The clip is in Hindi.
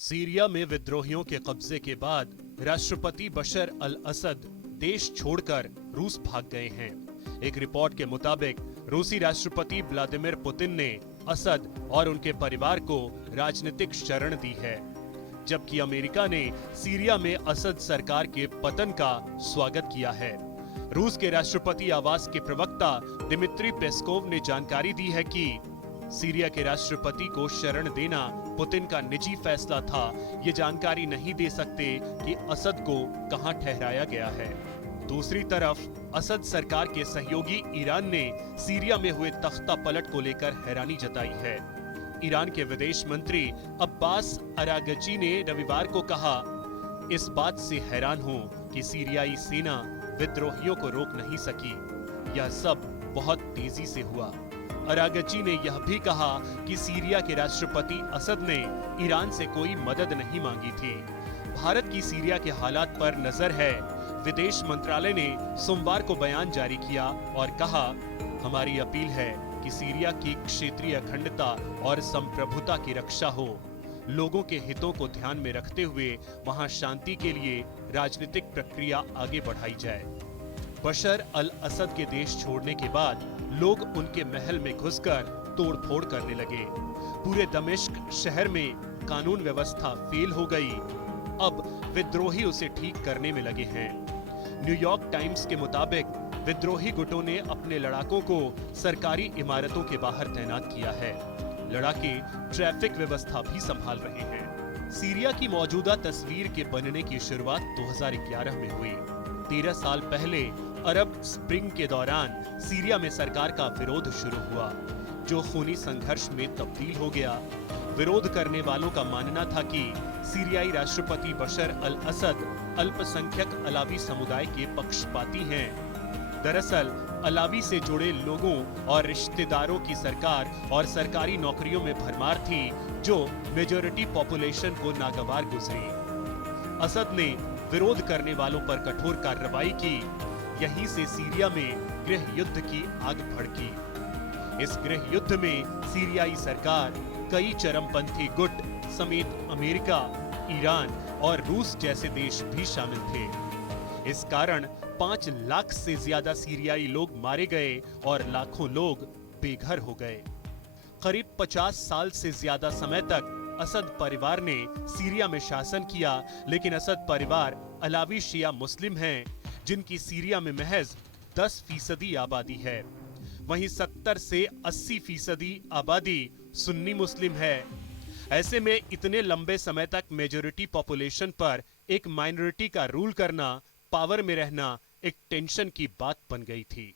सीरिया में विद्रोहियों के कब्जे के बाद राष्ट्रपति बशर अल असद देश छोड़कर रूस भाग गए हैं। एक रिपोर्ट के मुताबिक रूसी राष्ट्रपति व्लादिमीर पुतिन ने असद और उनके परिवार को राजनीतिक शरण दी है, जबकि अमेरिका ने सीरिया में असद सरकार के पतन का स्वागत किया है। रूस के राष्ट्रपति आवास के प्रवक्ता दिमित्री पेस्कोव ने जानकारी दी है कि सीरिया के राष्ट्रपति को शरण देना पुतिन का निजी फैसला था। ये जानकारी नहीं दे सकते कि असद को कहां ठहराया गया है। दूसरी तरफ असद सरकार के सहयोगी ईरान ने सीरिया में हुए तख्ता पलट को लेकर हैरानी जताई है। ईरान के विदेश मंत्री अब्बास अरागची ने रविवार को कहा, इस बात से हैरान हूं कि सीरियाई सेना विद्रोहियों को रोक नहीं सकी। यह सब बहुत तेजी से हुआ। अरागची ने यह भी कहा कि सीरिया के राष्ट्रपति असद ने ईरान से कोई मदद नहीं मांगी थी। भारत की सीरिया के हालात पर नजर है। विदेश मंत्रालय ने सोमवार को बयान जारी किया और कहा, हमारी अपील है कि सीरिया की क्षेत्रीय अखंडता और संप्रभुता की रक्षा हो। लोगों के हितों को ध्यान में रखते हुए वहां शांति के लिए राजनीतिक प्रक्रिया आगे बढ़ाई जाए। बशर अल असद के देश छोड़ने के बाद लोग उनके महल में घुसकर तोड़फोड़ करने लगे। पूरे दमिश्क शहर में कानून व्यवस्था फेल हो गई। अब विद्रोही उसे ठीक करने में लगे हैं। न्यूयॉर्क टाइम्स के मुताबिक विद्रोही गुटों ने अपने लड़ाकों को सरकारी इमारतों के बाहर तैनात किया है। लड़ाके ट्रैफिक व्यवस्था भी संभाल रहे हैं। सीरिया की मौजूदा तस्वीर के बनने की शुरुआत 2011 में हुई। 13 साल पहले अरब स्प्रिंग के दौरान सीरिया में सरकार का विरोध शुरू हुआ, जो खूनी संघर्ष में तब्दील हो गया। विरोध करने वालों का मानना था कि सीरियाई राष्ट्रपति बशर अल असद अल्पसंख्यक अलावी समुदाय के पक्षपाती हैं। दरअसल अलावी से जुड़े लोगों और रिश्तेदारों की सरकार और सरकारी नौकरियों में भरमार थी, जो मेजॉरिटी पॉपुलेशन को नागवार गुजरी। असद ने विरोध करने वालों पर कठोर कार्रवाई की। यहीं से सीरिया में गृह युद्ध की आग भड़की। इस गृह युद्ध में सीरियाई सरकार, कई चरमपंथी गुट समेत अमेरिका, ईरान और रूस जैसे देश भी शामिल थे। इस कारण 5 लाख से ज्यादा सीरियाई लोग मारे गए और लाखों लोग बेघर हो गए। करीब 50 साल से ज्यादा समय तक असद परिवार ने सीरिया में शासन किया, लेकिन असद परिवार अलावी शिया मुस्लिम हैं, जिनकी सीरिया में महज 10% आबादी है। वहीं 70 से 80% आबादी सुन्नी मुस्लिम है। ऐसे में इतने लंबे समय तक मेजॉरिटी पॉपुलेशन पर एक माइनॉरिटी का रूल करना, पावर में रहना एक टेंशन की बात बन गई थी।